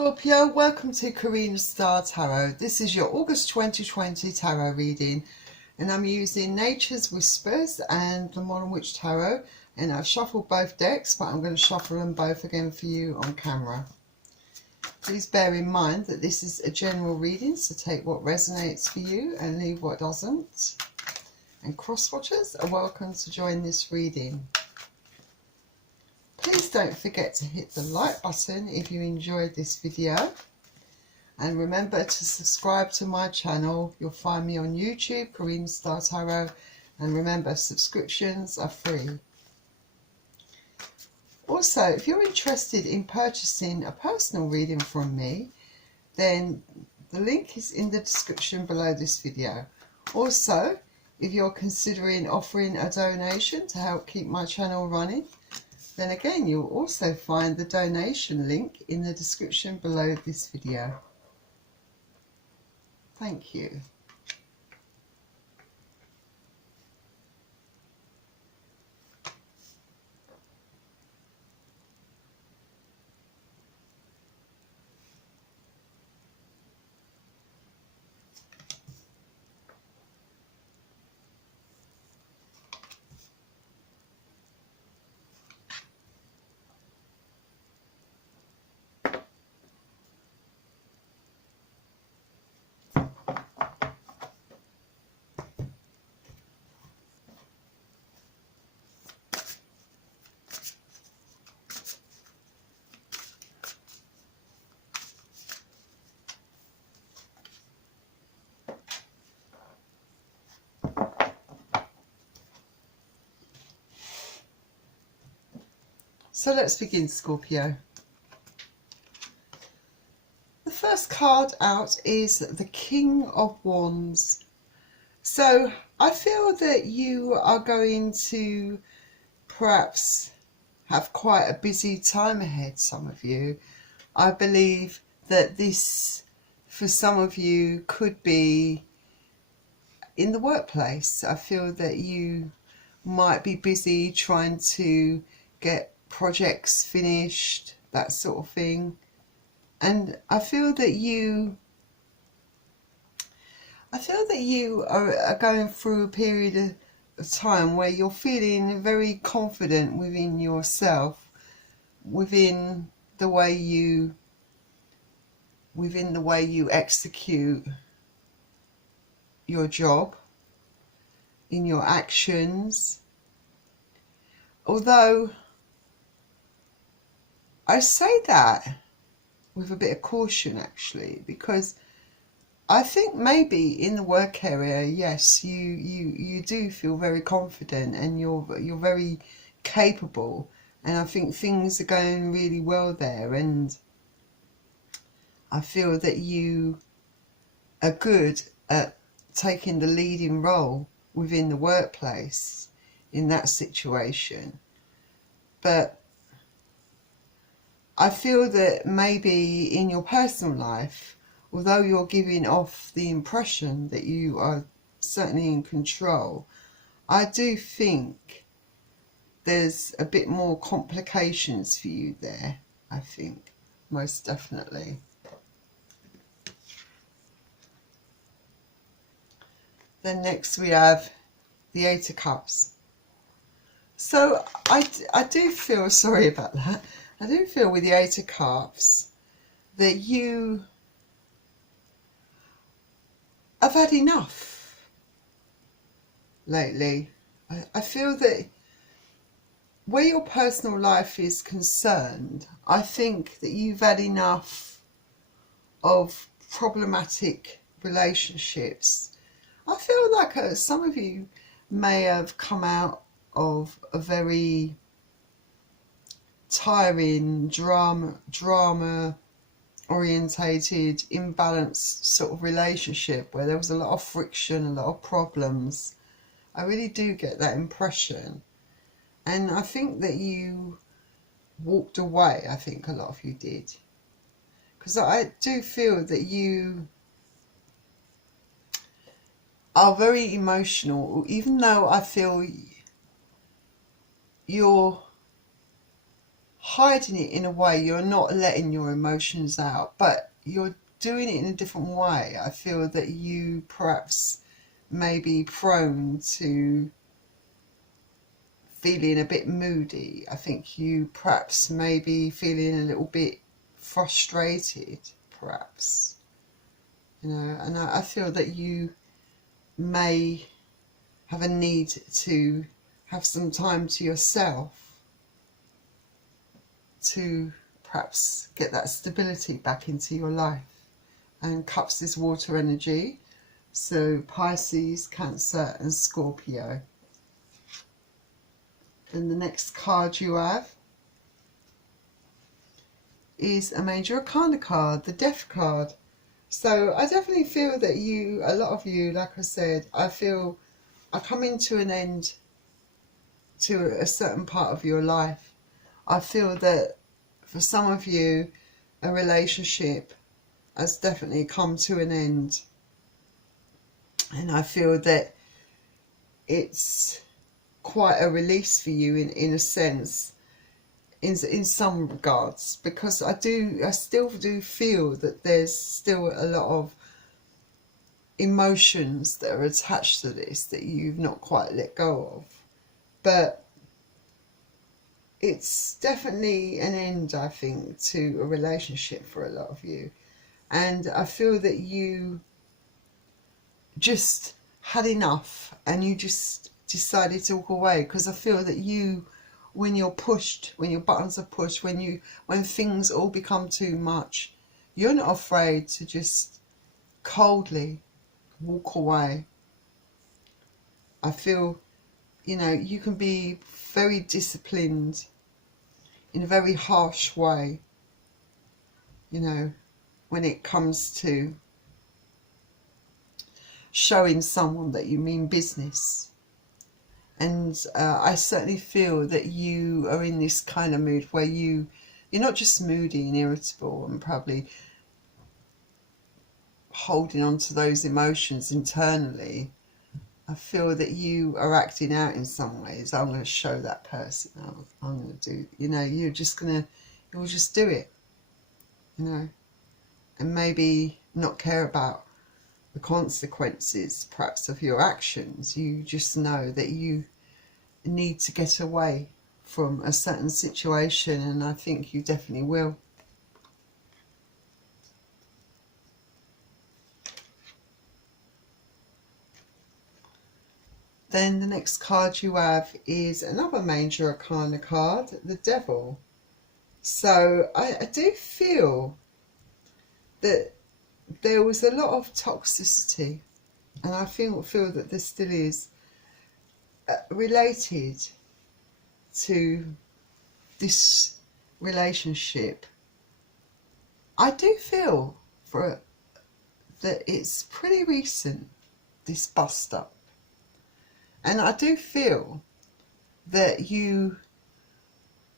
Scorpio, welcome to Karina Star Tarot. This is your August 2020 tarot reading, and I'm using Nature's Whispers and the Modern Witch Tarot, and I've shuffled both decks, but I'm going to shuffle them both again for you on camera. Please bear in mind that this is a general reading, so take what resonates for you and leave what doesn't. And cross-watchers are welcome to join this reading. Please don't forget to hit the like button if you enjoyed this video. And remember to subscribe to my channel. You'll find me on YouTube, Karina Star Tarot. And remember, subscriptions are free. Also, if you're interested in purchasing a personal reading from me, then the link is in the description below this video. Also, if you're considering offering a donation to help keep my channel running, then again, you'll also find the donation link in the description below this video. Thank you. So let's begin, Scorpio. The first card out is the King of Wands. So I feel that you are going to perhaps have quite a busy time ahead, some of you. I believe that this, for some of you, could be in the workplace. I feel that you might be busy trying to get projects finished, that sort of thing. And I feel that you are going through a period of time where you're feeling very confident within yourself, within the way you execute your job, in your actions. Although I say that with a bit of caution, actually, because I think maybe in the work area, yes, you do feel very confident and you're very capable, and I think things are going really well there, and I feel that you are good at taking the leading role within the workplace in that situation. But I feel that maybe in your personal life, although you're giving off the impression that you are certainly in control, I do think there's a bit more complications for you there, I think, most definitely. Then next we have the Eta Cups. So I do feel, sorry about that, I do feel with the Eta Cups that you have had enough lately. I feel that where your personal life is concerned, I think that you've had enough of problematic relationships. I feel like some of you may have come out of a very tiring, drama orientated, imbalanced sort of relationship where there was a lot of friction, a lot of problems. I really do get that impression, and I think that you walked away. I think a lot of you did, because I do feel that you are very emotional, even though I feel your hiding it in a way. You're not letting your emotions out, but you're doing it in a different way. I feel that you perhaps may be prone to feeling a bit moody. I think you perhaps may be feeling a little bit frustrated, perhaps. You know, and I feel that you may have a need to have some time to yourself to perhaps get that stability back into your life. And Cups is water energy, so Pisces, Cancer and Scorpio. Then the next card you have is a Major Arcana card, the Death card. So I definitely feel that you, a lot of you, like I said, I feel are coming to an end to a certain part of your life. I feel that for some of you, a relationship has definitely come to an end. And I feel that it's quite a release for you in a sense, in some regards, because I still do feel that there's still a lot of emotions that are attached to this that you've not quite let go of. But it's definitely an end, I think, to a relationship for a lot of you. And I feel that you just had enough and you just decided to walk away, because I feel that you, when you're pushed, when your buttons are pushed, when things all become too much, you're not afraid to just coldly walk away. I feel, you know, you can be very disciplined in a very harsh way, you know, when it comes to showing someone that you mean business. And I certainly feel that you are in this kind of mood where you're not just moody and irritable and probably holding on to those emotions internally. I feel that you are acting out in some ways. I'm going to show that person. I'm going to do, you know, you'll just do it, you know, and maybe not care about the consequences perhaps of your actions. You just know that you need to get away from a certain situation, and I think you definitely will. Then the next card you have is another Major Arcana card, the Devil. So I do feel that there was a lot of toxicity, and I feel that there still is, related to this relationship. I do feel that it's pretty recent, this bust up. And I do feel that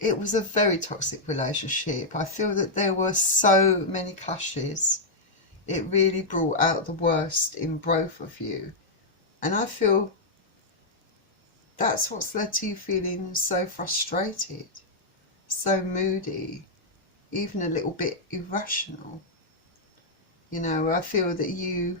it was a very toxic relationship. I feel that there were so many clashes. It really brought out the worst in both of you. And I feel that's what's led to you feeling so frustrated, so moody, even a little bit irrational. You know, I feel that you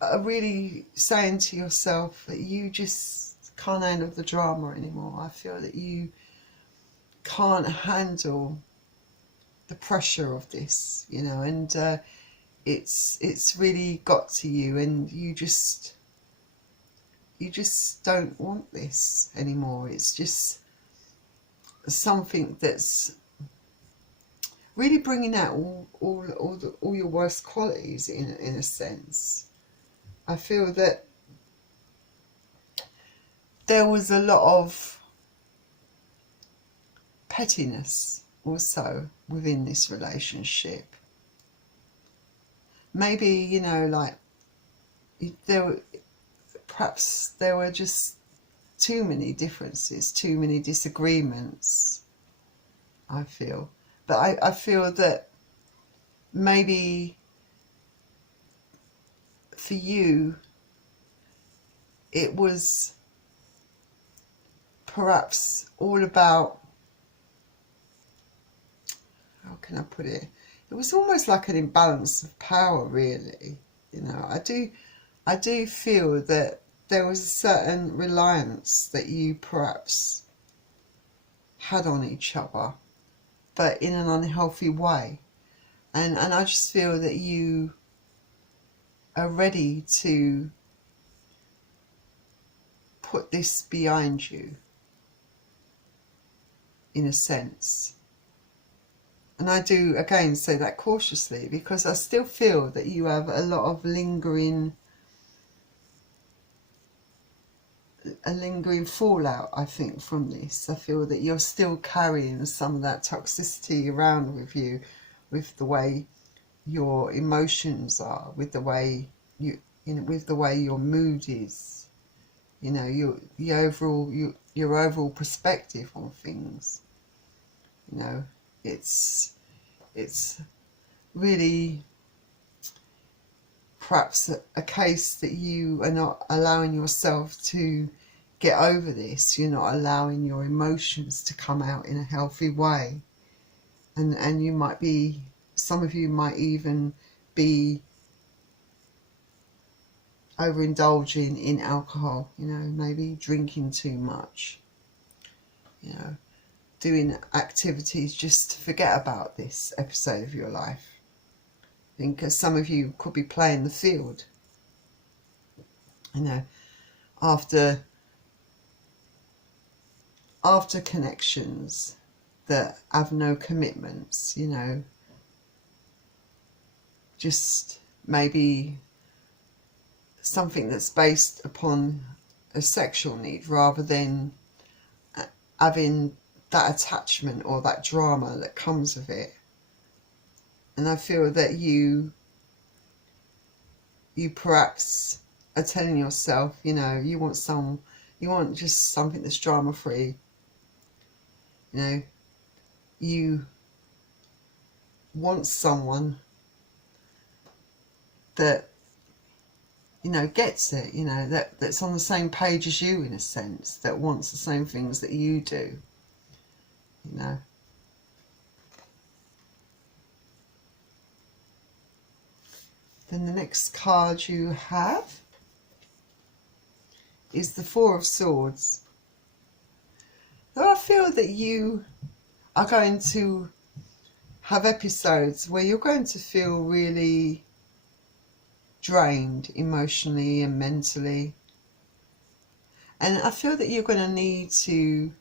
are really saying to yourself that you just can't handle the drama anymore. I feel that you can't handle the pressure of this, you know, and it's really got to you, and you just don't want this anymore. It's just something that's really bringing out all your worst qualities in a sense. I feel that there was a lot of pettiness also within this relationship. Maybe, you know, like perhaps there were just too many differences, too many disagreements, I feel. But I feel that maybe for you it was perhaps all about, how can I put it? It was almost like an imbalance of power, really. You know, I do feel that there was a certain reliance that you perhaps had on each other, but in an unhealthy way. And I just feel that you are ready to put this behind you, in a sense. And I do, again, say that cautiously, because I still feel that you have a lot of lingering fallout, I think, from this. I feel that you're still carrying some of that toxicity around with you, with the way your emotions are, with the way with the way your mood is, you know, your overall perspective on things. You know, it's really perhaps a case that you are not allowing yourself to get over this. You're not allowing your emotions to come out in a healthy way. And you might be, some of you might even be overindulging in alcohol, you know, maybe drinking too much, you know, doing activities just to forget about this episode of your life. I think some of you could be playing the field, you know, after connections that have no commitments, you know, just maybe something that's based upon a sexual need rather than having that attachment or that drama that comes with it. And I feel that you perhaps are telling yourself, you know, you want just something that's drama free. You know, you want someone that, you know, gets it, you know, that's on the same page as you, in a sense, that wants the same things that you do, you know. Then the next card you have is the Four of Swords. So I feel that you are going to have episodes where you're going to feel really drained emotionally and mentally. And I feel that you're going to need to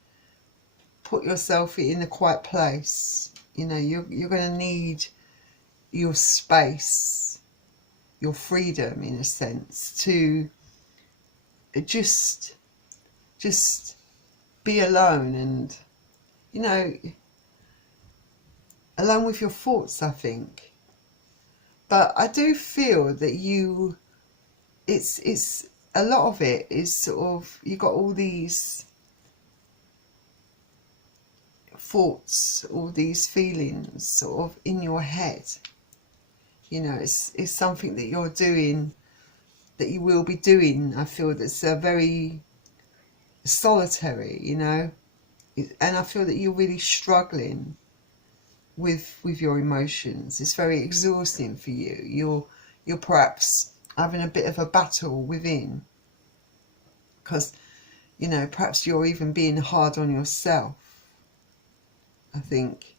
put yourself in a quiet place. You know, you're going to need your space, your freedom, in a sense, to just be alone and, you know, alone with your thoughts, I think. But I do feel that it's a lot of it is sort of, you got all these thoughts, all these feelings sort of in your head. You know, it's something that you're doing, that you will be doing. I feel that's very solitary, you know, and I feel that you're really struggling with your emotions. It's very exhausting for you. You're perhaps having a bit of a battle within, because, you know, perhaps you're even being hard on yourself. I think,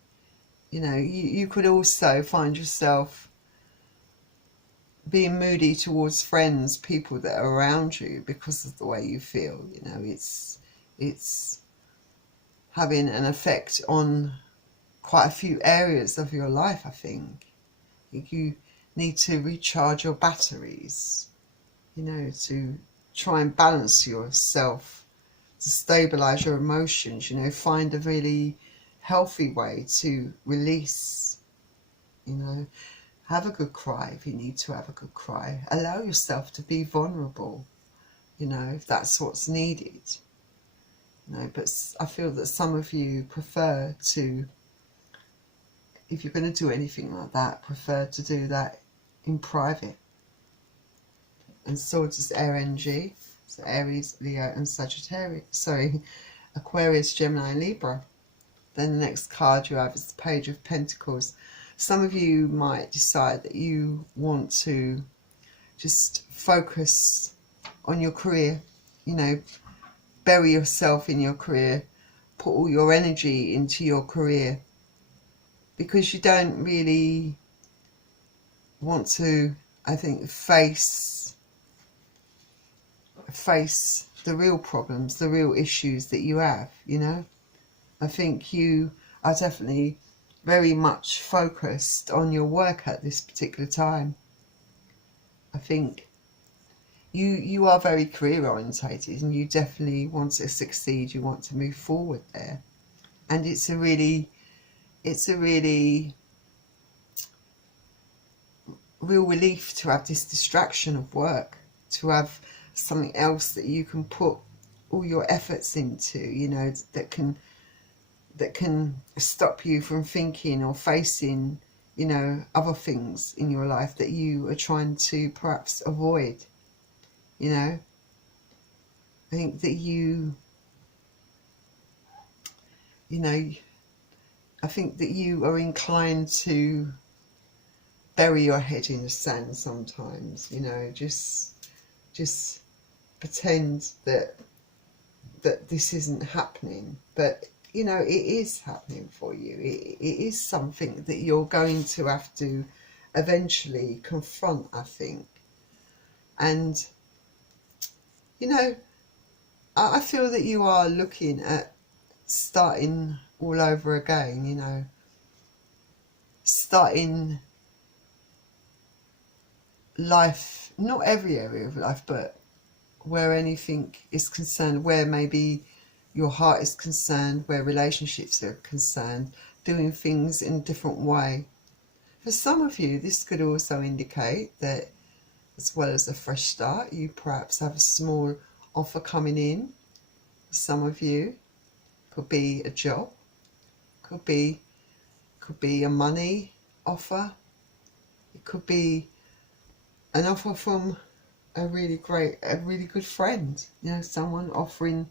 you know, you could also find yourself being moody towards friends, people that are around you, because of the way you feel. You know, it's having an effect on quite a few areas of your life, I think. You need to recharge your batteries, you know, to try and balance yourself, to stabilize your emotions, you know, find a really healthy way to release, you know. Have a good cry if you need to have a good cry. Allow yourself to be vulnerable, you know, if that's what's needed. You know, but I feel that some of you prefer to, if you're going to do anything like that, prefer to do that in private. And Swords is air energy, so Aries, Leo and Sagittarius. Sorry, Aquarius, Gemini and Libra. Then the next card you have is the Page of Pentacles. Some of you might decide that you want to just focus on your career, you know, bury yourself in your career, put all your energy into your career, because you don't really want to, I think, face the real problems, the real issues that you have, you know. I think you are definitely very much focused on your work at this particular time. I think you are very career orientated, and you definitely want to succeed, you want to move forward there. And it's a really real relief to have this distraction of work, to have something else that you can put all your efforts into, you know, that can stop you from thinking or facing, you know, other things in your life that you are trying to perhaps avoid, you know. I think that you know, I think that you are inclined to bury your head in the sand sometimes, you know, just pretend that this isn't happening, but you know, it is happening for you. It is something that you're going to have to eventually confront, I think. And you know, I feel that you are looking at starting all over again, you know, starting life, not every area of life, but where anything is concerned, where maybe your heart is concerned, where relationships are concerned, doing things in a different way. For some of you, this could also indicate that, as well as a fresh start, you perhaps have a small offer coming in. For some of you, could be a job, could be a money offer, it could be an offer from a really good friend, you know, someone offering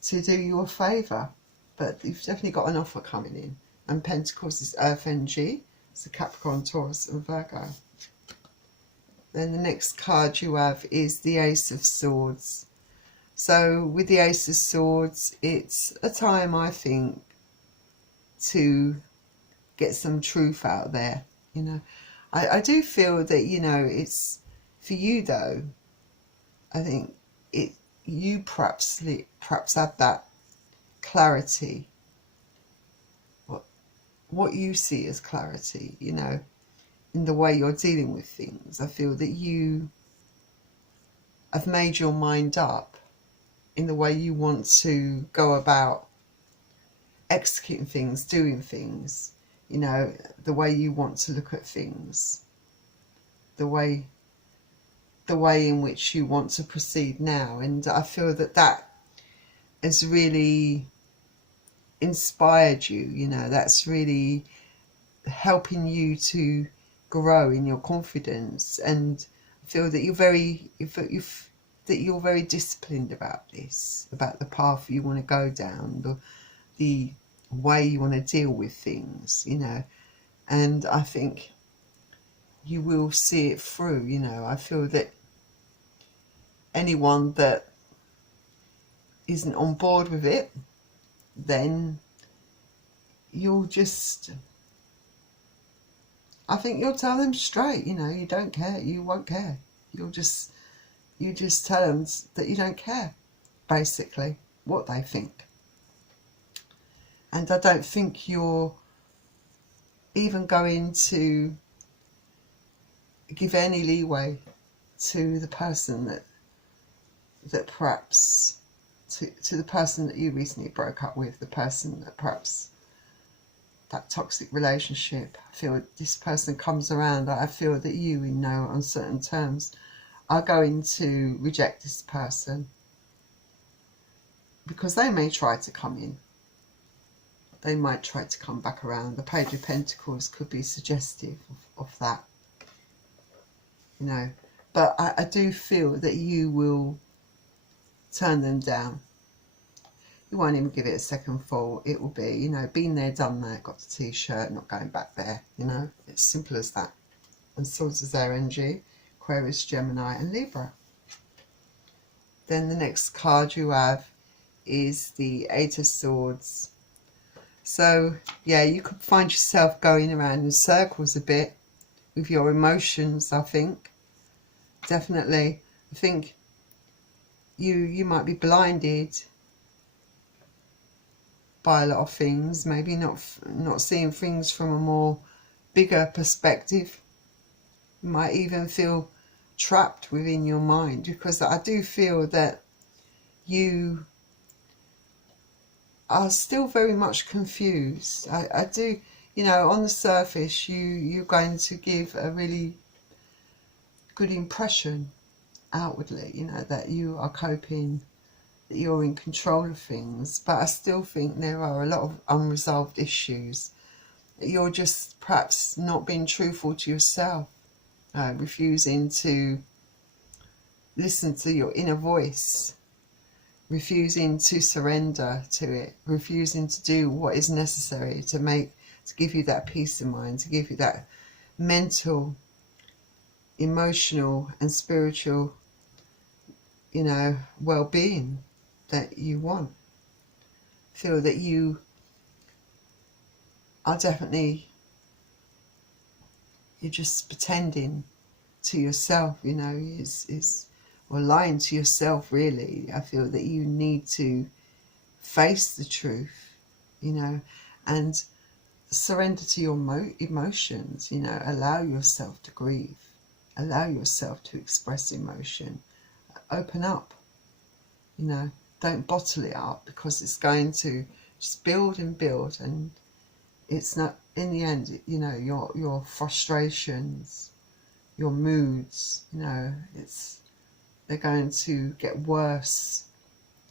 to do you a favour. But you've definitely got an offer coming in. And Pentacles is Earth energy, so Capricorn, Taurus and Virgo. Then the next card you have is the Ace of Swords. So with the Ace of Swords, it's a time, I think, to get some truth out there, you know. I do feel that, you know, it's for you though, I think you perhaps have that clarity, what you see as clarity, you know, in the way you're dealing with things. I feel that you have made your mind up in the way you want to go about executing things, doing things, you know, the way you want to look at things, the way in which you want to proceed now. And I feel that has really inspired you, you know, that's really helping you to grow in your confidence. And I feel that you're very disciplined about this, about the path you want to go down, the way you want to deal with things, you know. And I think you will see it through, you know. I feel that anyone that isn't on board with it, then you'll just, I think you'll tell them straight, you know, you don't care, you won't care. You just tell them that you don't care, basically, what they think. And I don't think you're even going to give any leeway to the person that perhaps, to the person that you recently broke up with, the person that perhaps, that toxic relationship. I feel this person comes around. I feel that you, in no uncertain terms, are going to reject this person, because they may try to come in. They might try to come back around. The Page of Pentacles could be suggestive of that, you know. But I do feel that you will turn them down. You won't even give it a second thought. It will be, you know, been there, done that, got the t-shirt, not going back there, you know. It's simple as that. And Swords is their energy, Aquarius, Gemini and Libra. Then the next card you have is the Eight of Swords. So, yeah, you could find yourself going around in circles a bit with your emotions, I think. Definitely. I think you might be blinded by a lot of things, maybe not seeing things from a more bigger perspective. You might even feel trapped within your mind, because I do feel that you are still very much confused. I do, you know, on the surface you're going to give a really good impression outwardly, you know, that you are coping, that you're in control of things, but I still think there are a lot of unresolved issues, that you're just perhaps not being truthful to yourself, refusing to listen to your inner voice, refusing to surrender to it, refusing to do what is necessary to give you that peace of mind, to give you that mental, emotional and spiritual, you know, well-being that you want. Feel that you are definitely, you're just pretending to yourself, you know, or lying to yourself, really. I feel that you need to face the truth, you know, and surrender to your emotions, you know, allow yourself to grieve, allow yourself to express emotion, open up, you know, don't bottle it up, because it's going to just build and build, and it's not, in the end, you know, your frustrations, your moods, you know, they're going to get worse.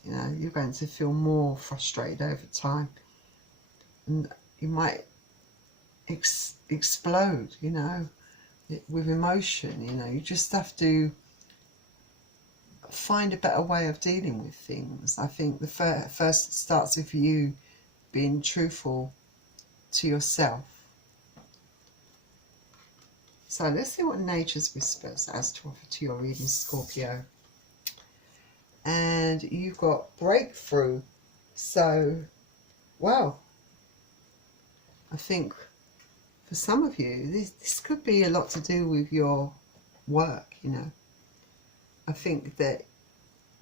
You know, you're going to feel more frustrated over time, and you might explode, you know, with emotion. You know, you just have to find a better way of dealing with things. I think the first starts with you being truthful to yourself. So let's see what Nature's Whispers has to offer to your reading, Scorpio. And you've got breakthrough. So, wow. I think for some of you, this could be a lot to do with your work, you know. I think that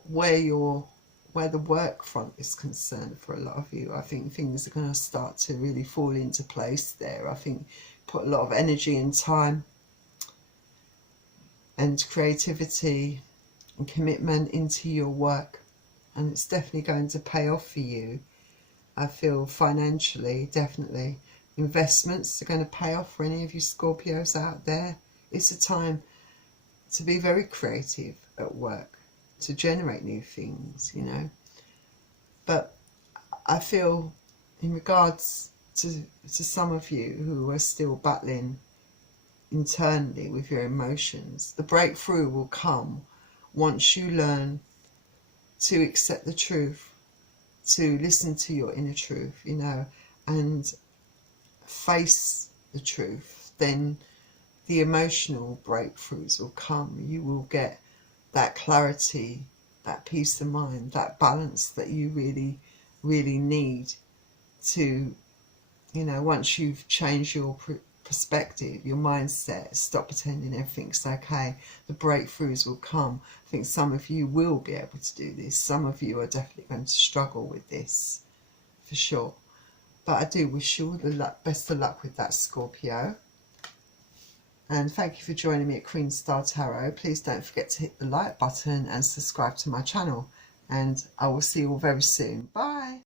where the work front is concerned for a lot of you, I think things are going to start to really fall into place there. I think put a lot of energy and time and creativity and commitment into your work, and it's definitely going to pay off for you. I feel financially, definitely. Investments are going to pay off for any of you Scorpios out there. It's a time to be very creative at work, to generate new things, you know. But I feel in regards to some of you who are still battling internally with your emotions, the breakthrough will come once you learn to accept the truth, to listen to your inner truth, you know, and face the truth. Then the emotional breakthroughs will come. You will get that clarity, that peace of mind, that balance that you really, really need to, you know, once you've changed your perspective, your mindset, stop pretending everything's okay, the breakthroughs will come. I think some of you will be able to do this. Some of you are definitely going to struggle with this, for sure. But I do wish you all the best of luck with that, Scorpio. And thank you for joining me at Karina Star Tarot. Please don't forget to hit the like button and subscribe to my channel. And I will see you all very soon. Bye.